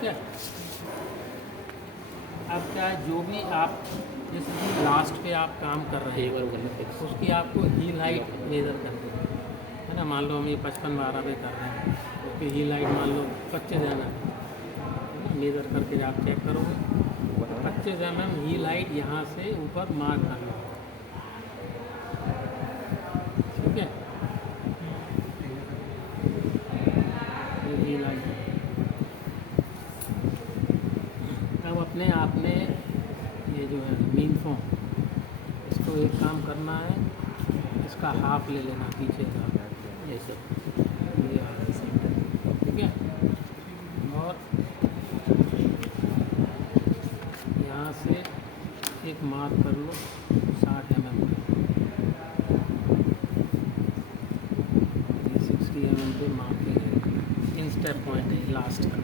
ठीक है। अब क्या है, जो भी आप जैसे कि लास्ट पे आप काम कर रहे हैं उसकी आपको हील हाइट मेज़र करनी है ना। मान लो हम ये 55-12 पे कर रहे हैं, उसकी हील हाइट मान लो 25 mm है ना। मेज़र करके आप चेक करोगे 25 mm हील हाइट यहाँ से ऊपर मार्क कर लो, ठीक है। ये हील हाइट अब अपने आप में ये जो है मीन फॉर्म, इसको एक काम करना है, इसका हाफ ले लेना पीछे का, ये सब ये वाला सेंटर, ठीक है। और यहाँ से एक मार्क कर लो 60 mm पे, ये 60 mm पे मार्क ले लेना। इन स्टेप पॉइंट है लास्ट का।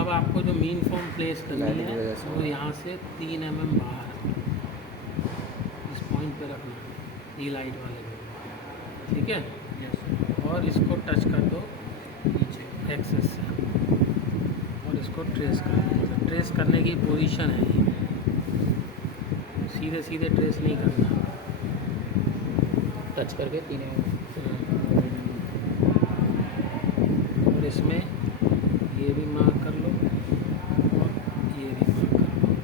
अब आपको जो मीन फॉर्म प्लेस करनी है वो यहाँ से 3 mm बाहर इस पॉइंट पे रखना, ई लाइट वाले पे, ठीक है। और इसको टच कर दो नीचे एक्सेस से और इसको ट्रेस कर दो। मतलब ट्रेस करने की पोजीशन है ये, सीधे सीधे ट्रेस नहीं करना, टच करके 3 mm। और इसमें ये भी मार्क कर लो और ये भी मार्क कर लो।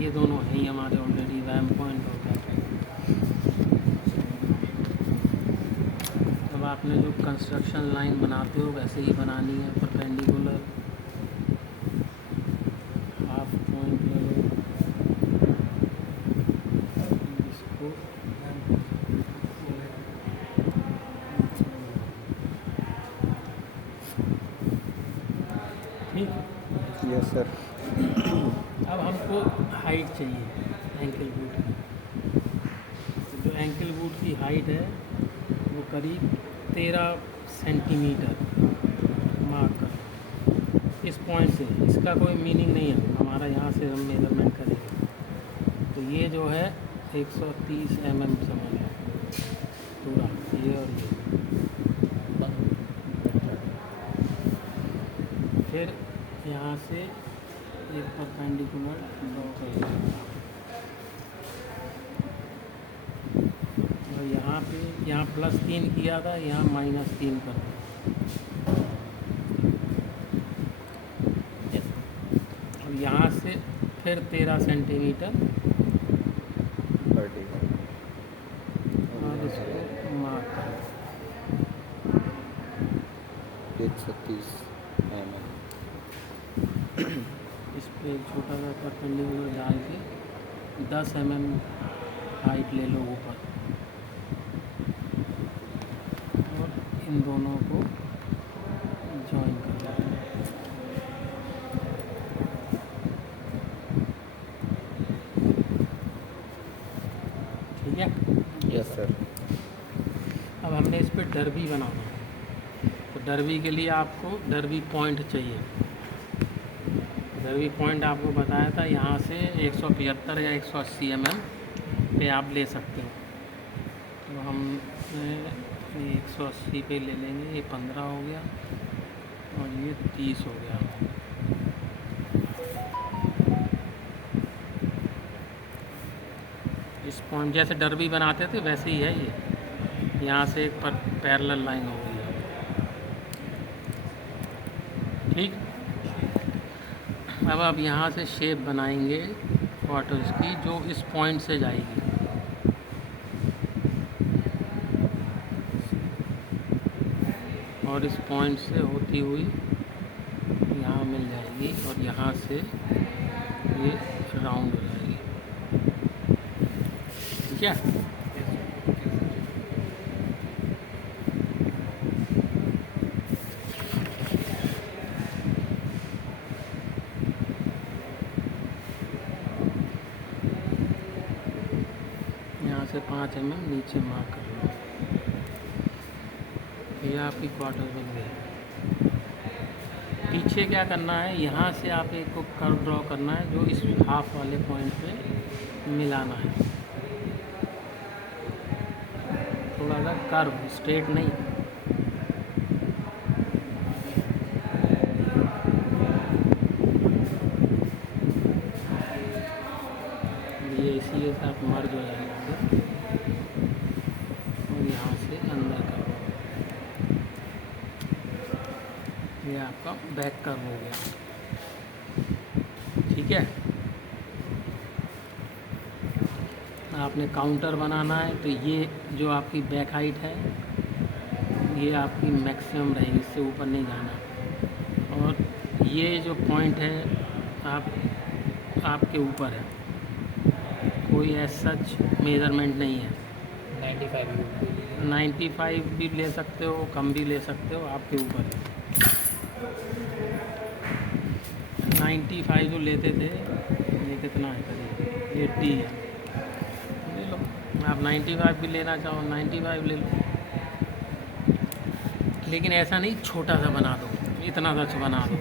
ये दोनों हैं ही हमारे ऑलरेडी वैम पॉइंट होता है। अब आपने जो कंस्ट्रक्शन लाइन बनाते हो वैसे ही बनानी है, परपेंडिकुलर हाफ पॉइंट ले लो, इसको ठीक। Yes sir. अब हमको हाइट चाहिए एंकल बूट की। तो जो एंकल बूट की हाइट है वो करीब 13 सेंटीमीटर मार्क कर इस पॉइंट से। इसका कोई मीनिंग नहीं है, हमारा यहाँ से हम मेजरमेंट करेंगे। तो ये जो है 130 mm समझ लो पूरा, ये और ये। फिर यहाँ से एक परपेंडिकुलर ड्रॉ कर देंगे और यहाँ पे यहाँ +3 किया था, यहाँ -3 कर दो। और यहाँ से फिर 13 सेंटीमीटर और इसको मार्क कर 130 mm। इस पे एक छोटा सा परपेंडिकुलर डाल के 10 mm हाइट ले लो ऊपर और इन दोनों को जॉइन कर लो। ठीक है। Yes sir. अब हमने इस पे डरबी बनाना है, तो डरबी के लिए आपको डरबी पॉइंट चाहिए। डरबी पॉइंट आपको बताया था, यहाँ से 175 या 180 mm पे आप ले सकते हो। तो हम 180 पे ले लेंगे, ये 15 हो गया और ये 30 हो गया। इस पॉइंट जैसे डरबी बनाते थे वैसे ही है ये, यहाँ से एक पैरेलल लाइन हो गई है, ठीक। अब आप यहाँ से शेप बनाएंगे क्वार्टर्स की जो इस पॉइंट से जाएगी। और इस पॉइंट से होती हुई यहाँ मिल जाएगी और यहाँ से ये राउंड हो जाएगी, ठीक है। यहाँ से 5 mm नीचे मार्क कर लो, ये आपकी क्वार्टर बन गई। पीछे क्या करना है, यहाँ से आप एक को कर्व ड्रॉ करना है जो इस हाफ वाले पॉइंट पे मिलाना है। थोड़ा सा कर्व, स्ट्रेट नहीं। ये आपका बैक कर्व हो गया। ठीक है, आपने काउंटर बनाना है तो ये जो आपकी बैक हाइट है ये आपकी मैक्सिमम रहेगी, इससे ऊपर नहीं जाना। और ये जो पॉइंट है आपके ऊपर है, कोई ऐसा सच मेज़रमेंट नहीं है। 95 भी ले सकते हो, कम भी ले सकते हो, आपके ऊपर है। 95 जो लेते थे ये कितना है करीब 80 है, ले लो। आप 95 भी लेना चाहो 95 ले लो, लेकिन ऐसा नहीं छोटा सा बना दो, इतना सच बना दो।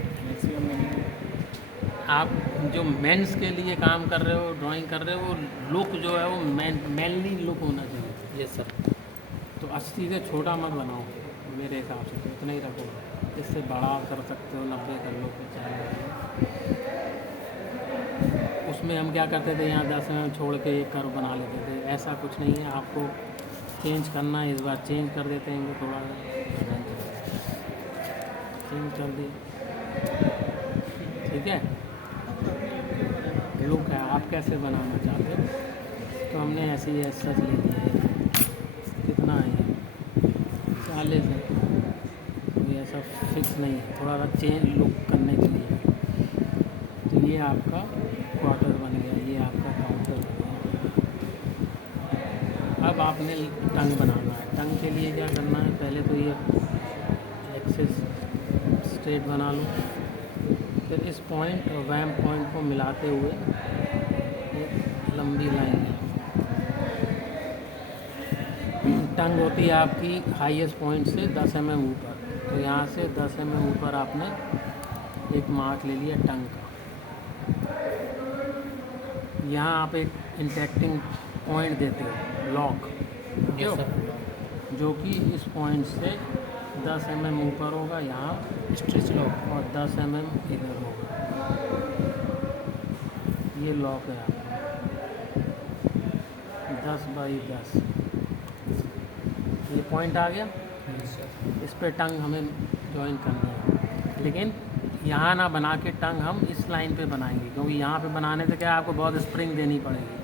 आप जो मेंस के लिए काम कर रहे हो, ड्राइंग कर रहे हो, लुक जो है वो मैनली लुक होना चाहिए। Yes sir. तो 80 से छोटा मत बनाओ मेरे हिसाब से, तो इतना ही रखो। इससे बड़ा कर सकते हो, 90 कर लो, 95 कर लो। उसमें हम क्या करते थे, यहाँ 10 mm छोड़ के एक कर्व बना लेते थे। ऐसा कुछ नहीं है, आपको चेंज करना है। इस बार चेंज कर देते हैं इनको, थोड़ा चेंज कर दिए। ठीक है, लुक है, आप कैसे बनाना चाहते हो। तो हमने ऐसे ही सच ले लिया है। कितना है ये 40 है, कोई ऐसा फिक्स नहीं है, थोड़ा सा चेंज लुक करने के लिए। तो ये आपका क्वार्टर बन गया, ये आपका काउंटर बन गया। अब आपने टंग बनाना है। टंग के लिए क्या करना है, पहले तो ये एक्सिस स्ट्रेट बना लो, फिर इस पॉइंट और वैम पॉइंट को मिलाते हुए एक लंबी लाइन है। टंग होती है आपकी हाईएस्ट पॉइंट से 10 mm ऊपर, तो यहाँ से 10 mm ऊपर आपने एक मार्क ले लिया टंग का। यहाँ आप एक इंटरेक्टिंग पॉइंट देते हो, लॉक, जो कि इस पॉइंट से 10 mm ऊपर होगा, यहाँ स्ट्रेच लॉक, और 10 mm इधर होगा। ये लॉक है आपका 10 बाई 10, ये पॉइंट आ गया। इस पे टंग हमें जॉइन करनी है, लेकिन यहाँ ना बना के टंग हम इस लाइन पे बनाएंगे, क्योंकि यहाँ पे बनाने से क्या है, आपको बहुत स्प्रिंग देनी पड़ेगी,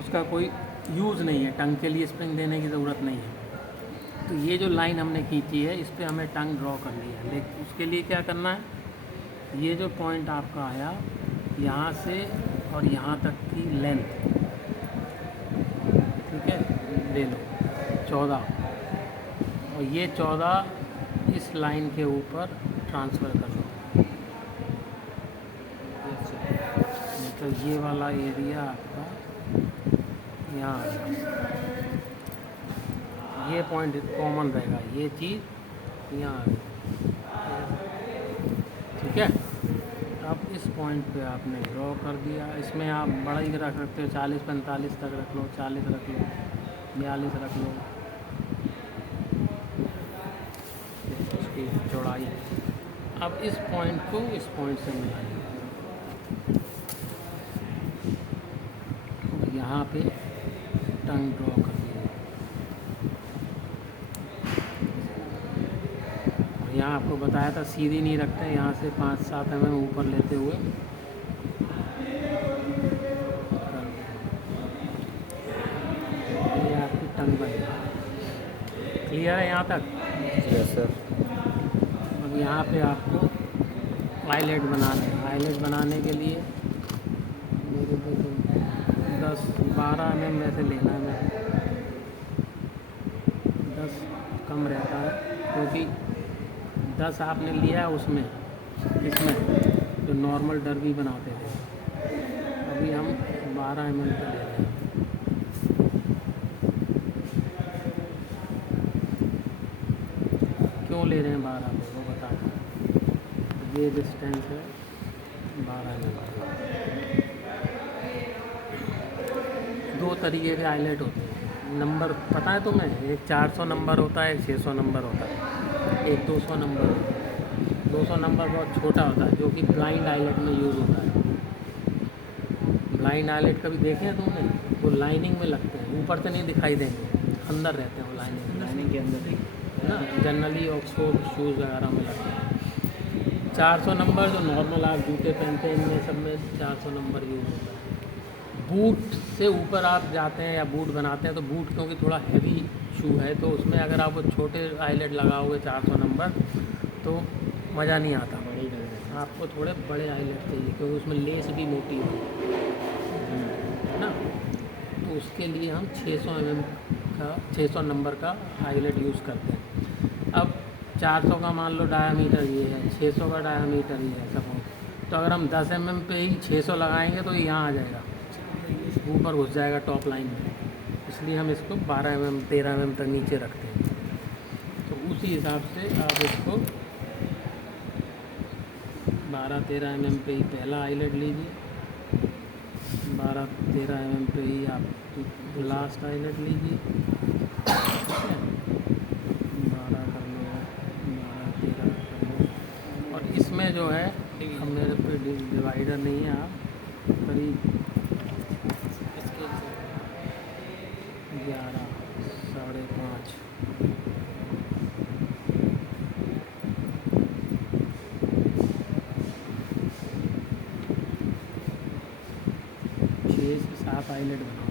उसका कोई यूज़ नहीं है। टंग के लिए स्प्रिंग देने की ज़रूरत नहीं है। तो ये जो लाइन हमने खींची है, इस पर हमें टंग ड्रॉ करनी है। लेकिन उसके लिए क्या करना है, ये जो पॉइंट आपका आया यहाँ से और यहाँ तक की लेंथ, ठीक है, ले लो 14, और ये 14 इस लाइन के ऊपर ट्रांसफ़र कर लो। तो ये वाला एरिया आपका यहाँ आ गया। ये पॉइंट कॉमन रहेगा, ये चीज़ यहाँ आ गई। ठीक है, अब इस पॉइंट पे आपने ड्रॉ कर दिया। इसमें आप बड़ा ही रख सकते हो, 40-45 तक रख लो, 40 रख लो, 42 रख लो, उसकी चौड़ाई। अब इस पॉइंट को इस पॉइंट से मिलाइए, यहाँ पे टंग ड्रॉ कर दिया। और यहाँ आपको बताया था सीधी नहीं रखते हैं, यहाँ से 5-7 mm ऊपर लेते हुए ये आपकी टंग बनेगी। क्लियर है यहाँ तक? Yes sir. अब यहाँ पे आपको आईलेट बनाना है। आईलेट बनाने के लिए मेरे को 10-12 mm में से लेना है। मैं 10 कम रहता है, क्योंकि 10 आपने लिया है उसमें, इसमें जो नॉर्मल डरबी बनाते थे, अभी हम 12 mm पे ले रहे हैं। क्यों ले रहे हैं 12 पे, वो बता दें। ये डिस्टेंस है 12 mm। 2 तरीके के हाईलाइट होते हैं। नंबर पता है तुम्हें, एक 400 नंबर होता है, एक 600 नंबर होता है, एक 200 नंबर होता है। 200 नंबर बहुत छोटा होता है, जो कि ब्लाइंड हाईलाइट में यूज़ होता है। ब्लाइंड हाईलाइट कभी देखे हैं तुमने? वो लाइनिंग में लगते हैं, ऊपर से नहीं दिखाई देंगे, अंदर रहते हैं वो लाइनिंग के अंदर ही। ना, जनरली ऑक्सफोर्ड शूज़ वगैरह में लगते हैं। 400 नंबर जो नॉर्मल आप जूते पहनते हैं इनमें सब में 400 नंबर यूज़ होता है। बूट से ऊपर आप जाते हैं या बूट बनाते हैं तो बूट क्योंकि थोड़ा हैवी शू है तो उसमें अगर आप वो छोटे आईलेट लगाओगे 400 नंबर तो मज़ा नहीं आता। आपको थोड़े बड़े आईलेट चाहिए क्योंकि उसमें लेस भी मोटी हो, है ना। तो उसके लिए हम 600 का 600 नंबर का आईलेट यूज़ करते हैं। अब 400 का मान लो डायामीटर ये है, 600 का डायामीटर ये है सपोज, तो अगर हम 10 mm पे ही 600 लगाएंगे तो ये यहाँ आ जाएगा, ऊपर घुस जाएगा टॉप लाइन में। इसलिए हम इसको 12 mm 13 mm तक नीचे रखते हैं। तो उसी हिसाब से आप इसको 12-13 mm पे ही पहला आईलेट लीजिए, 12-13 mm पे ही आप लास्ट आईलेट लीजिए, ठीक है। 12 कर लो, 12-13 कर लो। और इसमें जो है अब मेरे पे डिवाइडर नहीं है, आप करीब 11 5.5 6 से 7 आईलेट बनाओ।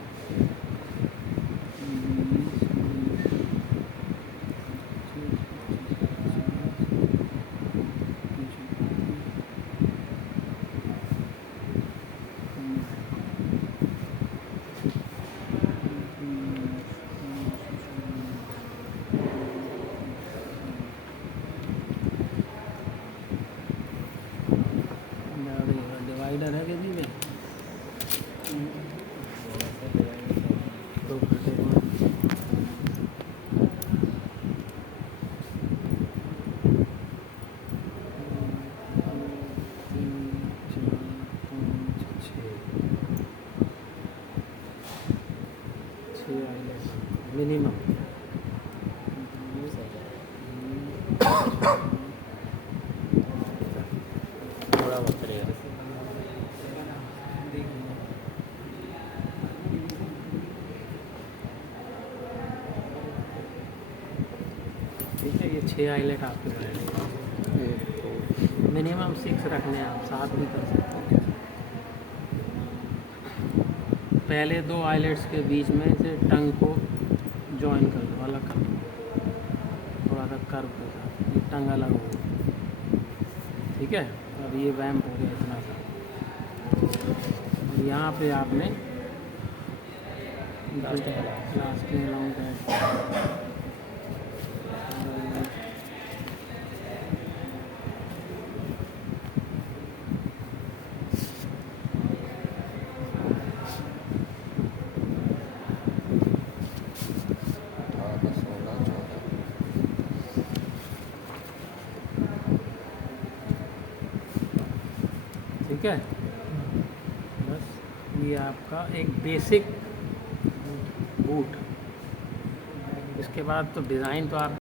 20 डिवाइडर है किसी में तो फटेगा। मिनिमम थोड़ा बहुत रहेगा। ठीक है। ये 6 आईलेट आपके रहेंगे, मिनिमम 6 रखने हैं, आप 7 भी कर सकते हैं। पहले 2 आईलेट्स के बीच में से टंग को जॉइन कर दो, अलग कर दो, थोड़ा सा कर्व के साथ, ये टंग अलग हो गई, ठीक है। अब ये वैम्प हो गया इतना सा। यहाँ पे आपने लास्टिंग अलाउंट है, ठीक है। बस ये आपका एक बेसिक बूट। इसके बाद तो डिज़ाइन तो आप